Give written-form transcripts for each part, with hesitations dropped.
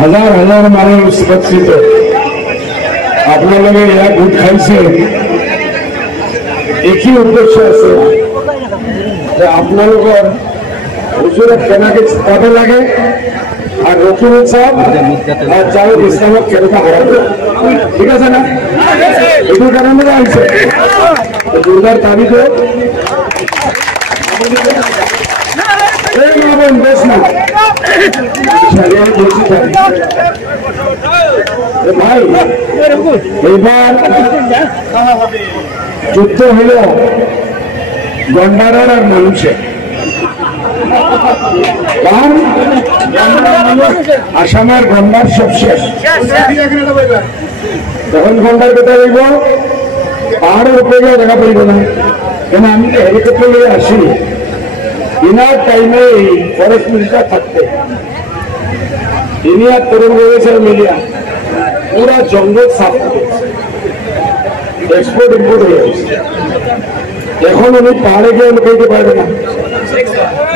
हजार हजार माणूस उपस्थित आपल्याला या गुट खायचे एकही उद्देश আছে আপনাদের হুজুরের কেনাকে জিতাতে লাগে আর রকিবুল সাহেব আর জাভেদ ইসলামকে কেনাটা হারাবে ঠিক আছে না এই কারণে আইছে দুর্গার দাবি তো এই মাবন বেশ না ভাই এবার যুদ্ধ হইল গন্ডারার আর মানুষের আসামের গন্ডার সব শেষ যখন গন্ডার কথা বলব পাহাড়ের উপরে দেখা পড়ব না কেন আমি হেলিকপ্টার নিয়ে আসি বিনার টাইমে ফরেস্ট মিনিস্টার থাকতে তিনি আর তরুণ রয়েছে মিলিয়া পুরা জঙ্গল সাফ এক্সপোর্ট ইম্পোর্ট হয়ে গেছে এখন উনি পাহাড়ে গিয়ে লুকাইতে পারবে না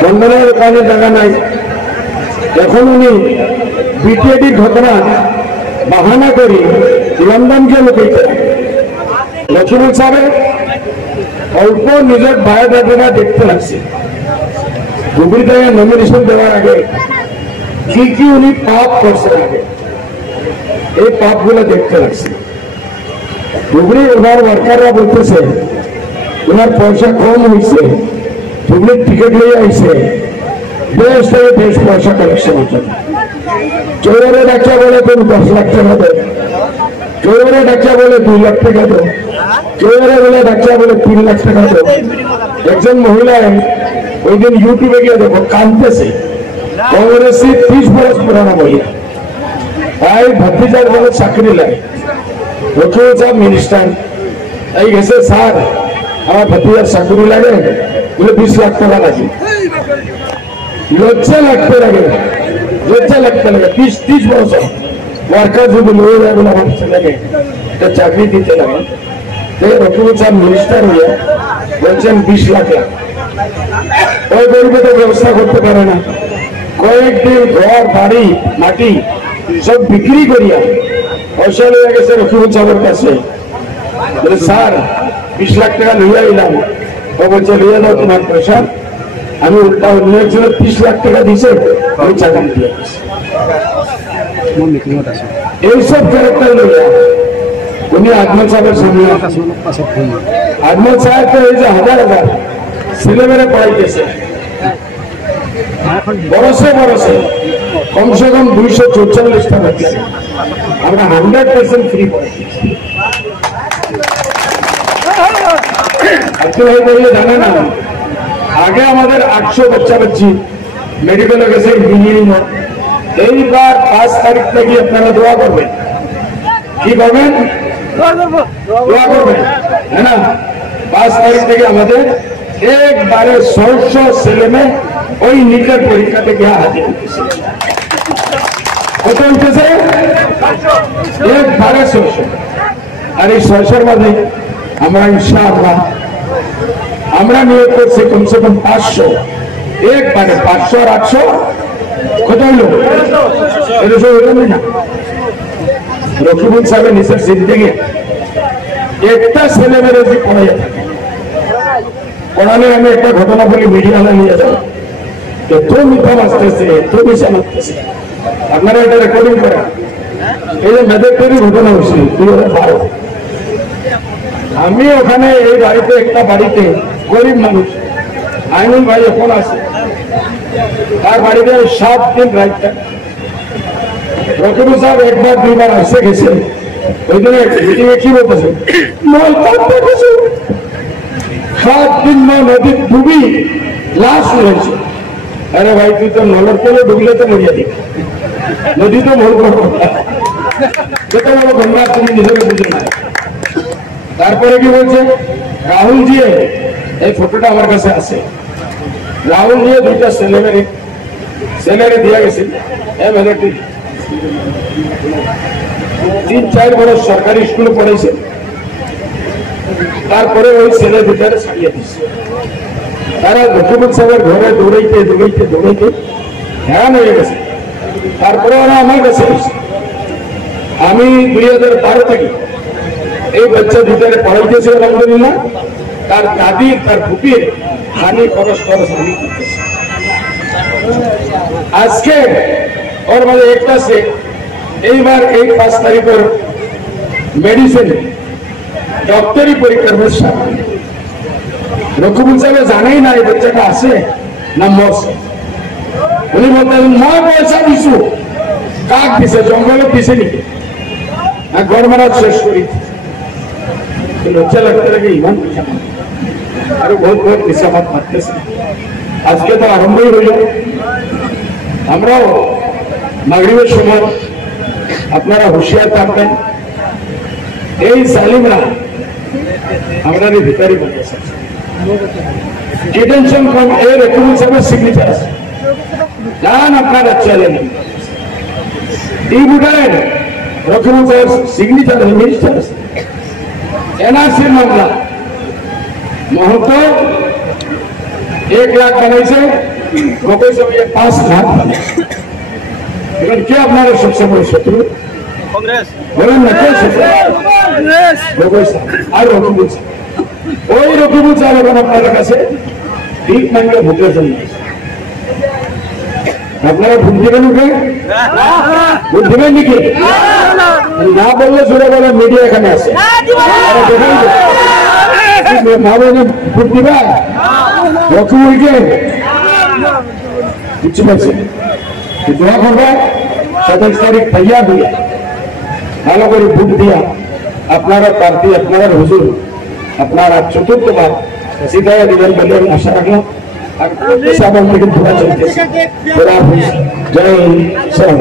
বন্ধনের ওখানে জায়গা নাই এখন উনি বিটিএডির ঘটনা বাহানা করি লন্ডনকে লুকাইতে লক্ষ্মীপুর সাহেব অল্প নিজের বায়োডাটা দেখতে লাগছে ধুবড়ি থেকে নমিনেশন দেওয়ার আগে কি কি উনি পাপ করছে আগে এই পাপগুলো দেখতে লাগছে ধুবড়ি ওনার ওয়ার্কাররা বলতেছে ওনার পয়সা কম হয়েছে ধুবড়ির টিকিট নিয়ে আইছে দেশ থেকে দেশ পয়সা কালেকশনের জন্য চৌরে ডাক্তার বলে তুমি 10 লাখ টাকা দেয় চৌরে ডাক্তার বলে 2 লাখ টাকা দেয় চৌরে বলে ডাক্তার বলে 3 লাখ টাকা দেয় একজন মহিলা ওই দিন ইউটিউবে গিয়ে দেখো কাঁদতেছে কংগ্রেসী 30 বছর পুরানো মহিলা তাই ভতিজার বলে চাকরি লাগে লক্ষ্মীপুর সাহেব মিনিস্টার এই গেছে স্যার আমার ভতিজার চাকরি লাগে বলে 20 লাখ টাকা লাগে লজ্জা লাগতে লাগে 30 বছর ওয়ার্কার যদি লয়ে যায় বলে আমার ছেলেকে এটা চাকরি দিতে লাগে লক্ষ্মীপুর সাহেব মিনিস্টার হয়ে বলছেন 20 লাখ ওই গরিবে তো ব্যবস্থা করতে পারে না কয়েকদিন ঘর বাড়ি মাটি সব বিক্রি করিয়া পয়সা লয়ে গেছে লক্ষ্মীপুর সাহেবের কাছে স্যার 20 লাখ টাকা লইয়া এলাম ও বলছে লইয়া দাও তোমার পয়সা আমি উল্টা অন্য একজনের 30 লাখ টাকা দিছে আমি চাকরি দিয়ে এইসব ক্যারেক্টার লইয়া উনি আজমল সাহেবের সামনে আজমল সাহেব তো এই যে হাজার হাজার ছেলেমেয়েরা পড়াইতেছে বরসে কমসে কম 244 টাকা দিচ্ছে আমরা 100% ফ্রি পড়াইতেছি ভাই বললে জানে না আগে আমাদের 800 বাচ্চা বাচ্চি মেডিকেলে গেছে ইঞ্জিনিয়ারিং এইবার 5 তারিখ থেকে আপনারা দোয়া করবেন কি করবেন দোয়া করবেন না 5 তারিখ থেকে আমাদের একবারে 600 ছেলে মেয়ে ওই নিটের পরীক্ষা থেকে হাজির কত উঠেছে একবারে 600 আর এই 600 মাঝে আমরা ইনশাআল্লাহ আমরা নিয়োগ করছি কমসে কম 500 একবারে 500 আর 800 কত হলো এটা সব হলো না লক্ষ্মীপুর সাহেবের নিজের জিন্দেগি একটা ছেলে মেয়ে যদি পড়াইয়া থাকে পড়ালে আমি একটা ঘটনা বলি মিডিয়া নিয়ে যাবো এত মিথ্যা আসতেছে এত বেশি আসতেছে আপনারা এটা রেকর্ডিং করেন এই যে মেদেরটেরই ঘটনা হচ্ছে 2012 আমি ওখানে এই বাড়িতে একটা বাড়িতে গরিব মানুষ আইনুল ভাই এখন আছে তার বাড়িতে 7 দিন রাত রকিবুল সাহেব একবার দুইবার আসে গেছে ওই দিনে মিটিংয়ে কি বলতেছে নল কাটতে গেছে 7 দিন নদী ডুবি লাশ হয়েছে अरे भाई तू तो नलर के डुबले तो मरिया दी नदी तो मोर কত বড় গঙ্গা তুমি নিজেকে বুঝে না তারপরে কি বলছে রাহুল জি এই ফটোটা আমার কাছে আছে রাহুল জি দুইটা ছেলেমেয়ে দিয়ে গেছে এ মেয়েটি 3-4 বছর সরকারি স্কুলে পড়াইছে, তারপরে ওই ছেলে ভিতরে ছাড়িয়ে দিচ্ছে। তারা মুখ্যমন্ত্রী সাহেবের ঘরে দৌড়াইতে দৌড়াইতে দৌড়াইতে হ্যাঁ হয়ে গেছে। তারপরে ওরা আমার কাছে এসেছে। আমি 2012 থেকে এই বাচ্চা ভিতরে পড়াইতেছি আলহামদুলিল্লাহ। তার দাদি তার ফুপিয়ে হানি খরচ আমি করতেছি। আজকে ওর মাঝে একটা আছে, এইবার এই 5 তারিখের মেডিসিন ডক্টরি পরীক্ষার ব্যবসা রকুবুল সাহেব জানাই না এই বাচ্চাটা আছে না মরছে। উনি বলতেন মই পয়সা দিছু, কাক দিছে, জঙ্গলে দিছে নাকি, ঘর মারা শেষ করি। লজ্জা লাগতে লাগে ইমান আরো বহুত বহুত নিশাবাদ মারতেছে। আজকে তো আরম্ভই হইল। আমরাও মাগরিবের সময় আপনারা হুঁশিয়ার থাকবেন। এই জালিমরা আমরা ভিতরে বসে ডিটেনশন কম এর রকুবুল সাহেবের সিগনেচার আছে, যান আপনারা চলেন এই বুটারের রকুবুল সাহেব সিগনেচার মিনিস্টার আছে। এনআরসির মামলা মহন্ত 1 লাখ বানাইছে, গগৈ সাহেব 5 লাখ বানাইছে। এখন কে আপনারা সবচেয়ে বড় শত্রু বলেন না? কে শত্রু? গগৈ সাহেব আর রকুবুল সাহেব। ওই রকুবুল সাহেব এখন আপনাদের কাছে ভিক মাঙ্গে ভোটের জন্য। আপনারা ভোট দিবেন ওকে? ভোট দিবেন নাকি? না বললে জোরে বলে, মিডিয়া এখানে আছে, ভোট দিবা রকুবুলকে। বুঝতে পারছেন? দোয়া করবে 27 তারিখ তৈয়ার হইয়া ভালো করে ভোট দিয়া আপনারা প্রার্থী, আপনারা হুজুর, আপনারা চতুর্থবার সিধাইয়া দিবেন বলে আমি আশা রাখলাম। আর থেকে ধোয়া চলতেছে। জয় হিন্দ, সালাম।